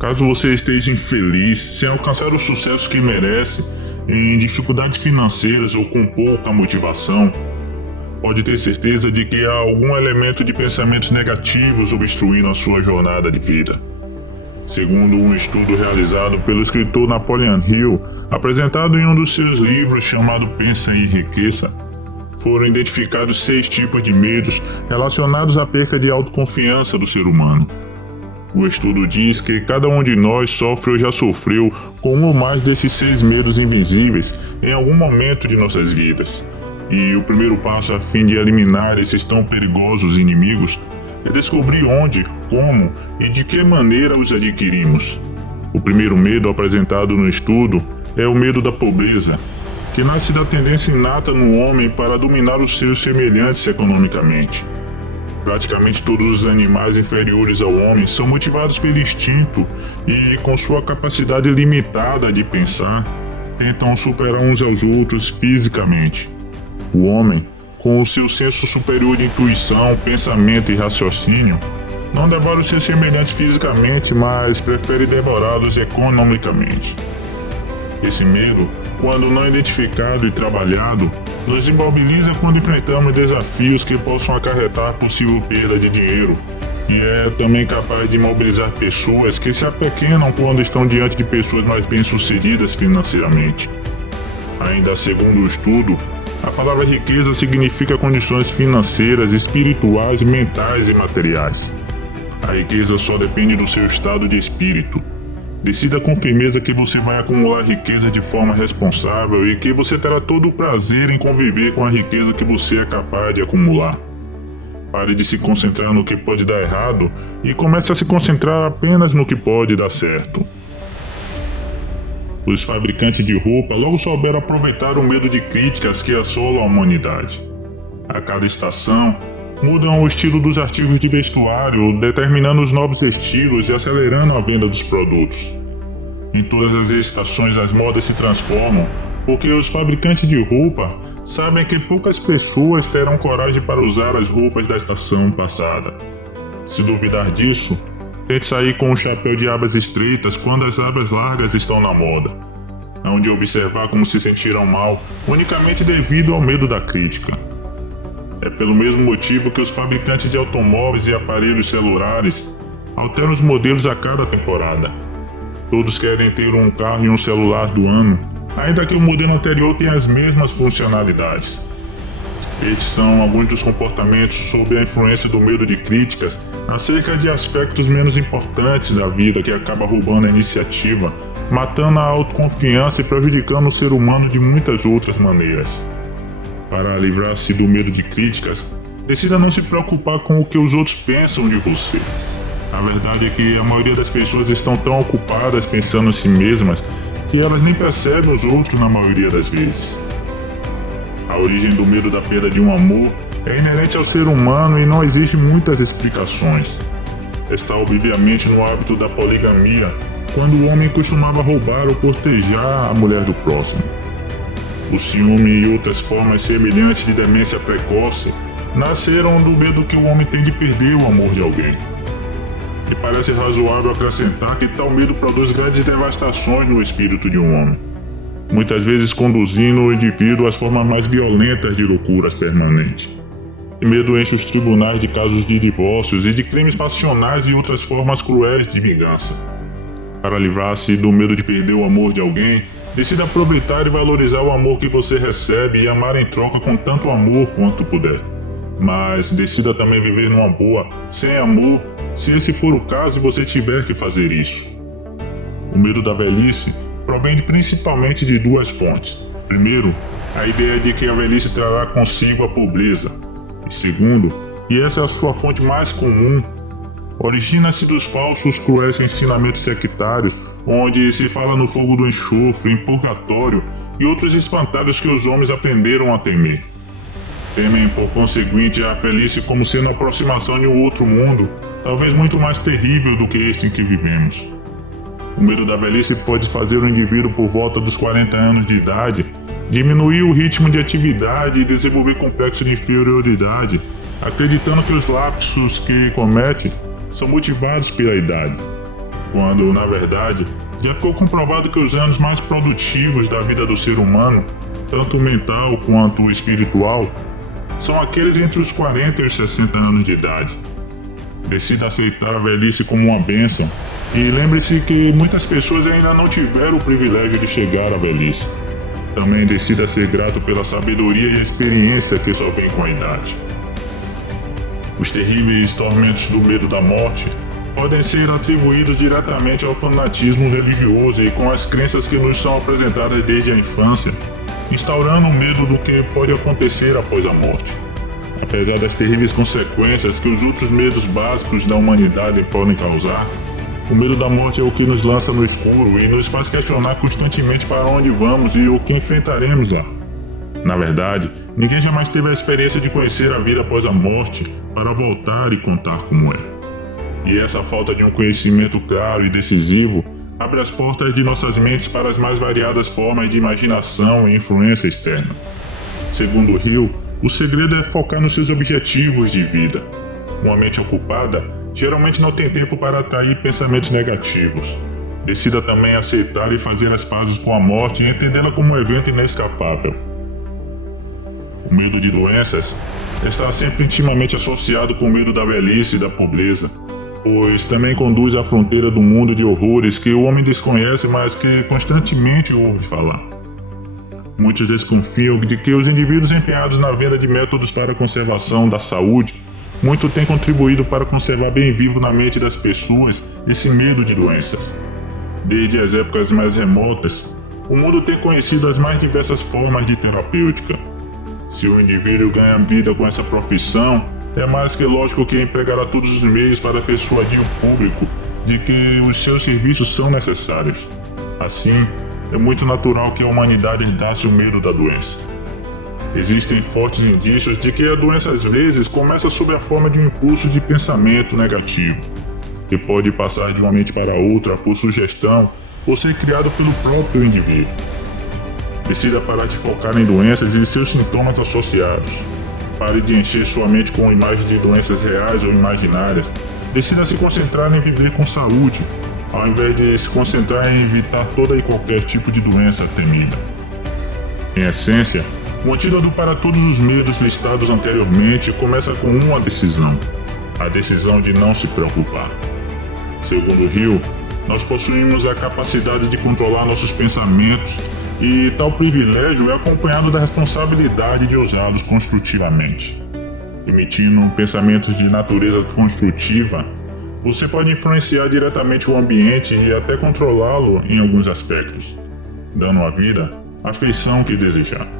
Caso você esteja infeliz, sem alcançar o sucesso que merece, em dificuldades financeiras ou com pouca motivação, pode ter certeza de que há algum elemento de pensamentos negativos obstruindo a sua jornada de vida. Segundo um estudo realizado pelo escritor Napoleon Hill, apresentado em um dos seus livros chamado Pensa e Enriqueça, foram identificados 6 tipos de medos relacionados à perca de autoconfiança do ser humano. O estudo diz que cada um de nós sofre ou já sofreu com um ou mais desses 6 medos invisíveis em algum momento de nossas vidas. E o primeiro passo a fim de eliminar esses tão perigosos inimigos é descobrir onde, como e de que maneira os adquirimos. O primeiro medo apresentado no estudo é o medo da pobreza, que nasce da tendência inata no homem para dominar os seus semelhantes economicamente. Praticamente todos os animais inferiores ao homem são motivados pelo instinto e, com sua capacidade limitada de pensar, tentam superar uns aos outros fisicamente. O homem, com o seu senso superior de intuição, pensamento e raciocínio, não devora os seus semelhantes fisicamente, mas prefere devorá-los economicamente. Esse medo, quando não identificado e trabalhado, nos imobiliza quando enfrentamos desafios que possam acarretar possível perda de dinheiro, e é também capaz de imobilizar pessoas que se apequenam quando estão diante de pessoas mais bem-sucedidas financeiramente. Ainda segundo o estudo, a palavra riqueza significa condições financeiras, espirituais, mentais e materiais. A riqueza só depende do seu estado de espírito. Decida com firmeza que você vai acumular riqueza de forma responsável e que você terá todo o prazer em conviver com a riqueza que você é capaz de acumular. Pare de se concentrar no que pode dar errado e comece a se concentrar apenas no que pode dar certo. Os fabricantes de roupa logo souberam aproveitar o medo de críticas que assolam a humanidade. A cada estação, mudam o estilo dos artigos de vestuário, determinando os novos estilos e acelerando a venda dos produtos. Em todas as estações as modas se transformam, porque os fabricantes de roupa sabem que poucas pessoas terão coragem para usar as roupas da estação passada. Se duvidar disso, tente sair com um chapéu de abas estreitas quando as abas largas estão na moda. Hão de observar como se sentirão mal, unicamente devido ao medo da crítica. É pelo mesmo motivo que os fabricantes de automóveis e aparelhos celulares alteram os modelos a cada temporada. Todos querem ter um carro e um celular do ano, ainda que o modelo anterior tenha as mesmas funcionalidades. Estes são alguns dos comportamentos sob a influência do medo de críticas acerca de aspectos menos importantes da vida que acaba roubando a iniciativa, matando a autoconfiança e prejudicando o ser humano de muitas outras maneiras. Para livrar-se do medo de críticas, decida não se preocupar com o que os outros pensam de você. A verdade é que a maioria das pessoas estão tão ocupadas pensando em si mesmas que elas nem percebem os outros na maioria das vezes. A origem do medo da perda de um amor é inerente ao ser humano e não existe muitas explicações. Está obviamente no hábito da poligamia, quando o homem costumava roubar ou cortejar a mulher do próximo. O ciúme e outras formas semelhantes de demência precoce nasceram do medo que o homem tem de perder o amor de alguém. E parece razoável acrescentar que tal medo produz grandes devastações no espírito de um homem, muitas vezes conduzindo o indivíduo às formas mais violentas de loucuras permanentes. E medo enche os tribunais de casos de divórcios e de crimes passionais e outras formas cruéis de vingança. Para livrar-se do medo de perder o amor de alguém, decida aproveitar e valorizar o amor que você recebe e amar em troca com tanto amor quanto puder. Mas decida também viver numa boa, sem amor, se esse for o caso e você tiver que fazer isso. O medo da velhice provém principalmente de 2 fontes. Primeiro, a ideia de que a velhice trará consigo a pobreza. E segundo, e essa é a sua fonte mais comum, origina-se dos falsos cruéis ensinamentos sectários, onde se fala no fogo do enxofre, em purgatório e outros espantalhos que os homens aprenderam a temer. Temem, por conseguinte, a velhice como sendo a aproximação de um outro mundo, talvez muito mais terrível do que este em que vivemos. O medo da velhice pode fazer o indivíduo por volta dos 40 anos de idade diminuir o ritmo de atividade e desenvolver complexo de inferioridade, acreditando que os lapsos que comete são motivados pela idade. quando, na verdade, já ficou comprovado que os anos mais produtivos da vida do ser humano, tanto mental quanto espiritual, são aqueles entre os 40 e os 60 anos de idade. Decida aceitar a velhice como uma bênção e lembre-se que muitas pessoas ainda não tiveram o privilégio de chegar à velhice. Também decida ser grato pela sabedoria e a experiência que só vem com a idade. Os terríveis tormentos do medo da morte podem ser atribuídos diretamente ao fanatismo religioso e com as crenças que nos são apresentadas desde a infância, instaurando o medo do que pode acontecer após a morte. Apesar das terríveis consequências que os outros medos básicos da humanidade podem causar, o medo da morte é o que nos lança no escuro e nos faz questionar constantemente para onde vamos e o que enfrentaremos lá. Na verdade, ninguém jamais teve a experiência de conhecer a vida após a morte para voltar e contar como é. E essa falta de um conhecimento claro e decisivo abre as portas de nossas mentes para as mais variadas formas de imaginação e influência externa. Segundo Hill, o segredo é focar nos seus objetivos de vida. Uma mente ocupada geralmente não tem tempo para atrair pensamentos negativos. Decida também aceitar e fazer as pazes com a morte e entendê-la como um evento inescapável. O medo de doenças está sempre intimamente associado com o medo da velhice e da pobreza, pois também conduz à fronteira do mundo de horrores que o homem desconhece, mas que constantemente ouve falar. Muitos desconfiam de que os indivíduos empenhados na venda de métodos para a conservação da saúde muito têm contribuído para conservar bem vivo na mente das pessoas esse medo de doenças. Desde as épocas mais remotas, o mundo tem conhecido as mais diversas formas de terapêutica. Se o indivíduo ganha vida com essa profissão, é mais que lógico que empregará todos os meios para persuadir o público de que os seus serviços são necessários. Assim, é muito natural que a humanidade herdasse o medo da doença. Existem fortes indícios de que a doença às vezes começa sob a forma de um impulso de pensamento negativo, que pode passar de uma mente para outra por sugestão ou ser criado pelo próprio indivíduo. Decida parar de focar em doenças e seus sintomas associados. Pare de encher sua mente com imagens de doenças reais ou imaginárias. Decida se concentrar em viver com saúde, ao invés de se concentrar em evitar toda e qualquer tipo de doença temida. Em essência, o antídoto para todos os medos listados anteriormente começa com uma decisão: a decisão de não se preocupar. Segundo Hill, nós possuímos a capacidade de controlar nossos pensamentos e tal privilégio é acompanhado da responsabilidade de usá-los construtivamente. Emitindo pensamentos de natureza construtiva, você pode influenciar diretamente o ambiente e até controlá-lo em alguns aspectos, dando à vida a feição que desejar.